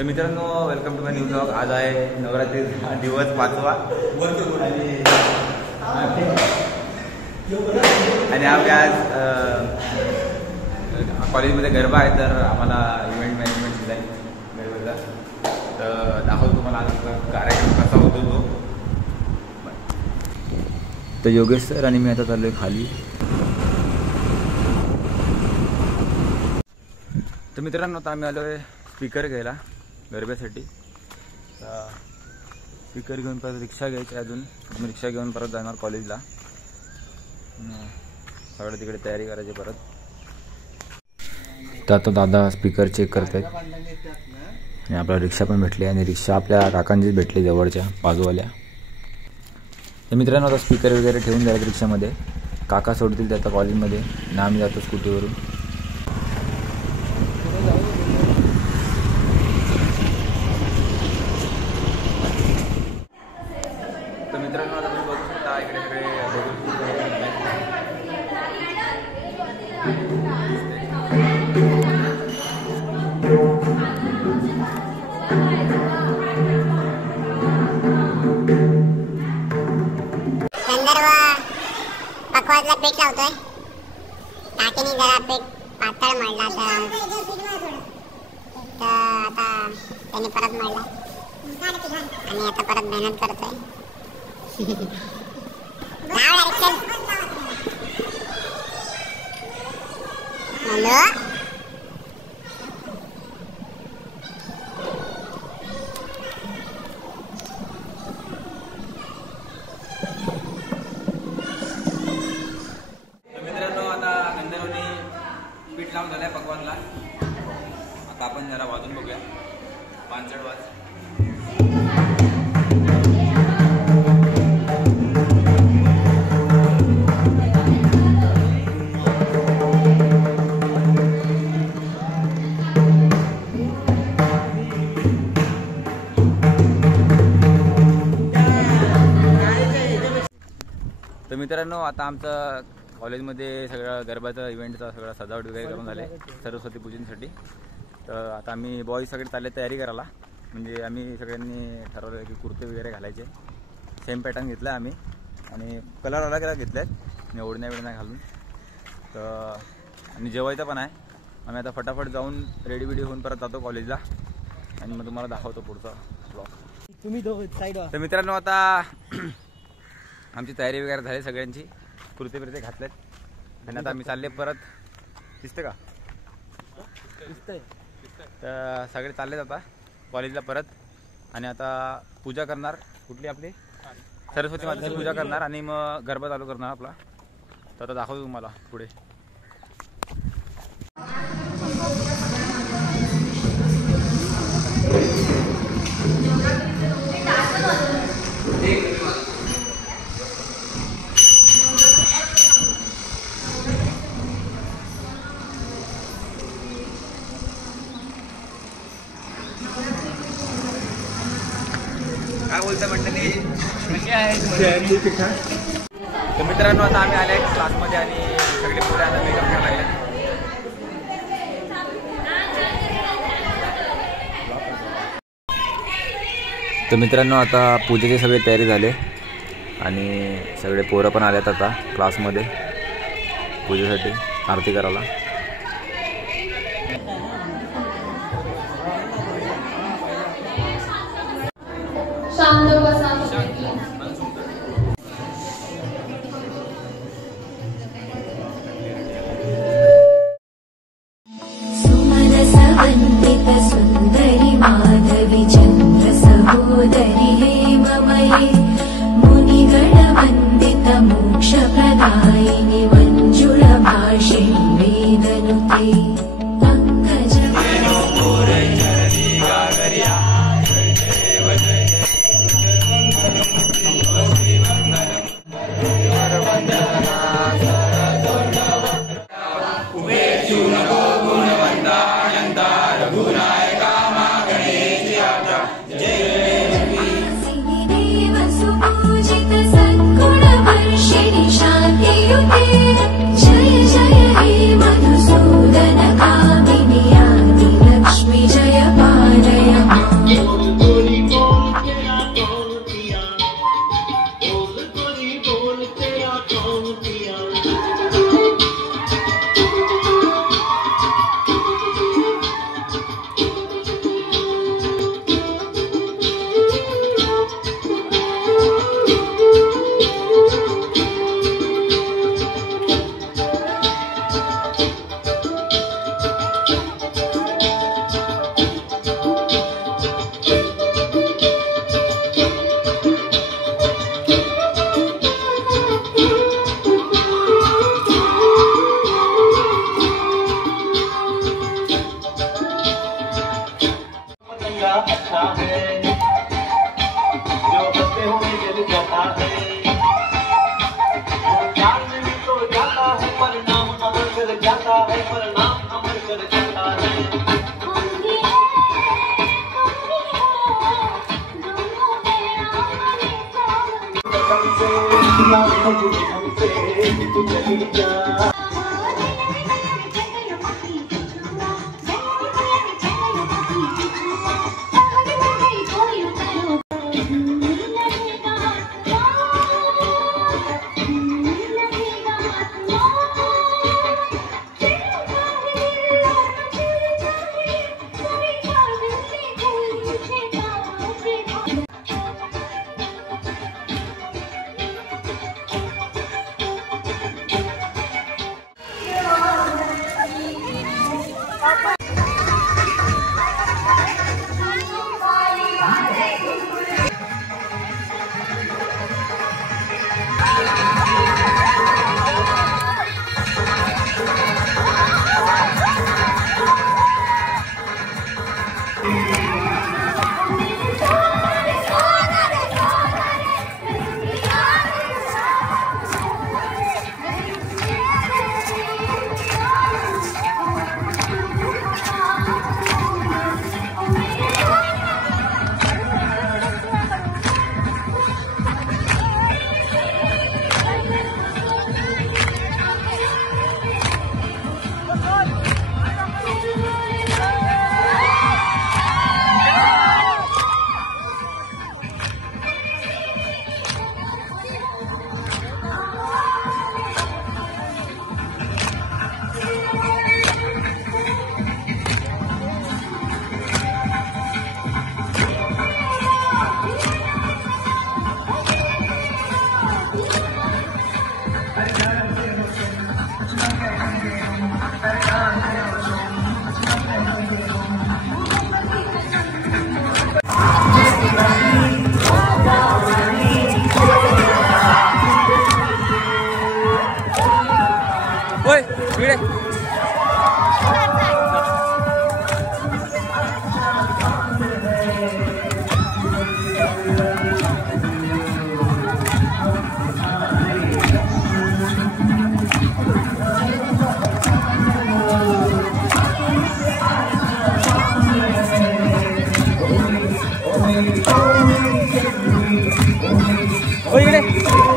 तर मित्रांनो, welcome to my new blog. आज आहे नवरात्री दिवस 5वा आणि आम्ही आज कॉलेजमध्ये गरबा आहे. तर आम्हाला इव्हेंट मॅनेजमेंट दिला आहे गरबेचा. तर दाखवतो तुम्हाला आज कार्यक्रम कसा होतो तो. तर योगेश सर आणि मी आता चाललो आहे खाली. तर मित्रांनो, आता आम्ही आलो आहे स्पीकर घ्यायला गरब्यासाठी. तर स्पीकर घेऊन परत रिक्षा घ्यायची. अजून रिक्षा घेऊन परत जाणार कॉलेजला. सगळं तिकडे तयारी करायची परत. तर आता दादा स्पीकर चेक करत आहेत आणि आपल्याला रिक्षा पण भेटली आणि रिक्षा आपल्या काकांचीच भेटली जवळच्या बाजूवाल्या. तर मित्रांनो, आता स्पीकर वगैरे ठेवून जायचं रिक्षामध्ये. काका सोडतील ते आता कॉलेजमध्ये आणि आम्ही जातो स्कूटीवरून. तर मित्रांनो, आता तुम्ही बघू शकता इकडे सगळे पकवाजला पीठ लावतोय. काकीने जरा पीठ पातळ मळला तर आता त्याने परत मळला आणि आता परत मेहनत करतोय. हॅलो, पीठ लावून झालंय पकवानला. आता आपण जरा वाजून बघूया. पांचड वाज. तर मित्रांनो, आता आमचं कॉलेजमध्ये सगळं गरबाचा इव्हेंटचा सगळा सजावट वगैरे करून झाले सरस्वती पूजनसाठी. तर आता आम्ही बॉईज सगळे चालले तयारी करायला. म्हणजे आम्ही सगळ्यांनी ठरवलं की कुर्ते वगैरे घालायचे. सेम पॅटर्न घेतला आम्ही आणि कलर अलग अलग घेतले आहेत ओढण्या बिडण्या घालून. तर आणि जेवायचं पण आहे. आम्ही आता फटाफट जाऊन रेडी बिडी होऊन परत जातो कॉलेजला आणि मग तुम्हाला दाखवतो पुढचा ब्लॉग. तुम्ही तर मित्रांनो, आता आमची तयारी वगैरे झाली सगळ्यांची. कुर्ते बिर्ते घातलेत आणि आता आम्ही चालले परत. दिसते का? दिसतंय. तर सगळे चाललेत आता कॉलेजला परत. आणि आता पूजा करणार. कुठली आपली सरस्वती मातेची पूजा करणार आणि मग गरबा चालू करणार आपला. तर आता दाखवतो तुम्हाला पुढे. काय बोलता मंडळी, कशी आहे? तर मित्रांनो, आता आम्ही आले क्लासमध्ये आणि सगळे पुढे आता मेकअप करायला लागले. तर मित्रांनो, आता पूजेची सगळी तयारी झाली आणि सगळे पोरं पण आलेत आता क्लासमध्ये पूजेसाठी आरती करायला. सुंदरी माधवी चंद्र सहोदरी हेममयी मुनिगण वंदित मोक्ष प्रदायिनी मंजुळ भाषिणी तरीका अच्छा है, जो हंसते हुए दिल जाता है, प्यार में भी तो जाता है, परिणाम अमर कर जाता है, परिणाम अमर कर जाता है। हमसे तू चली जा।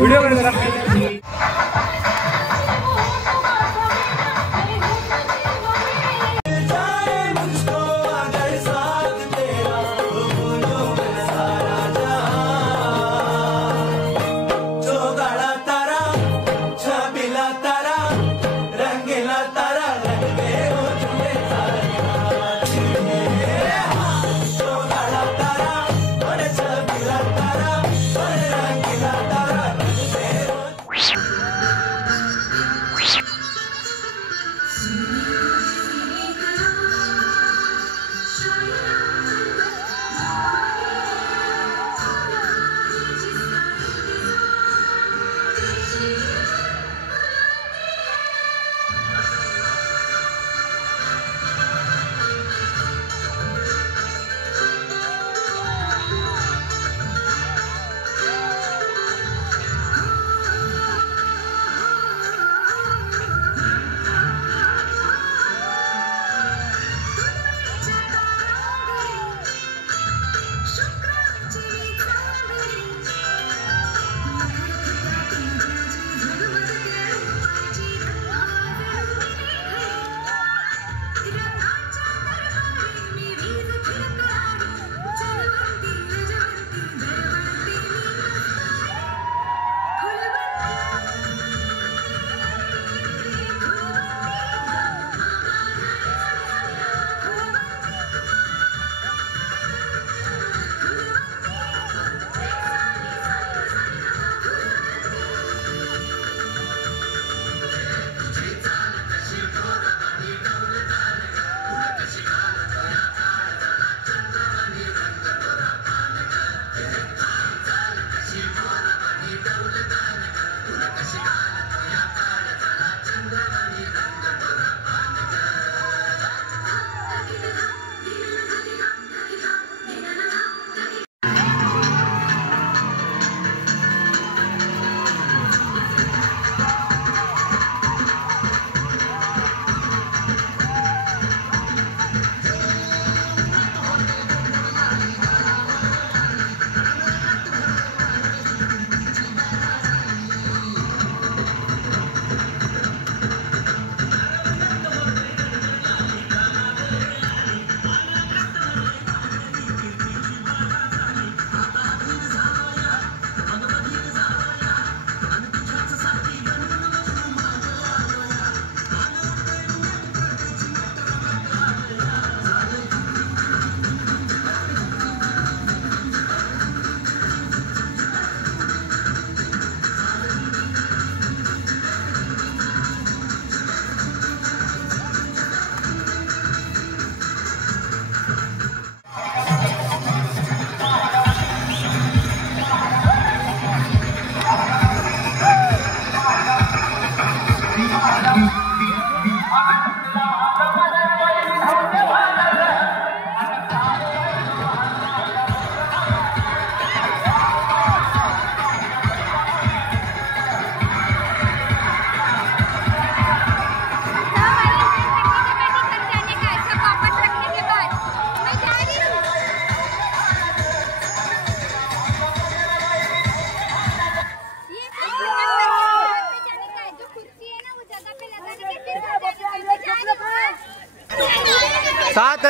व्हिडिओ कडे जरा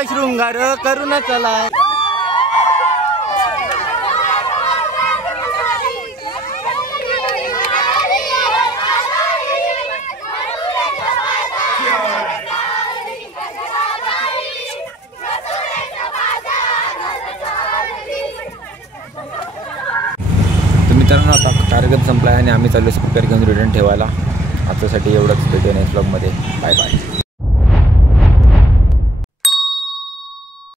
देवाचा शृंगार करून चला. तर मित्रांनो आता कार्यक्रम संपला आहे आणि आम्ही चाललो स्पीकर घेऊन रिटर्न ठेवायला. आतासाठी एवढंच. भेटूया नेक्स्ट ब्लॉगमध्ये. Bye bye.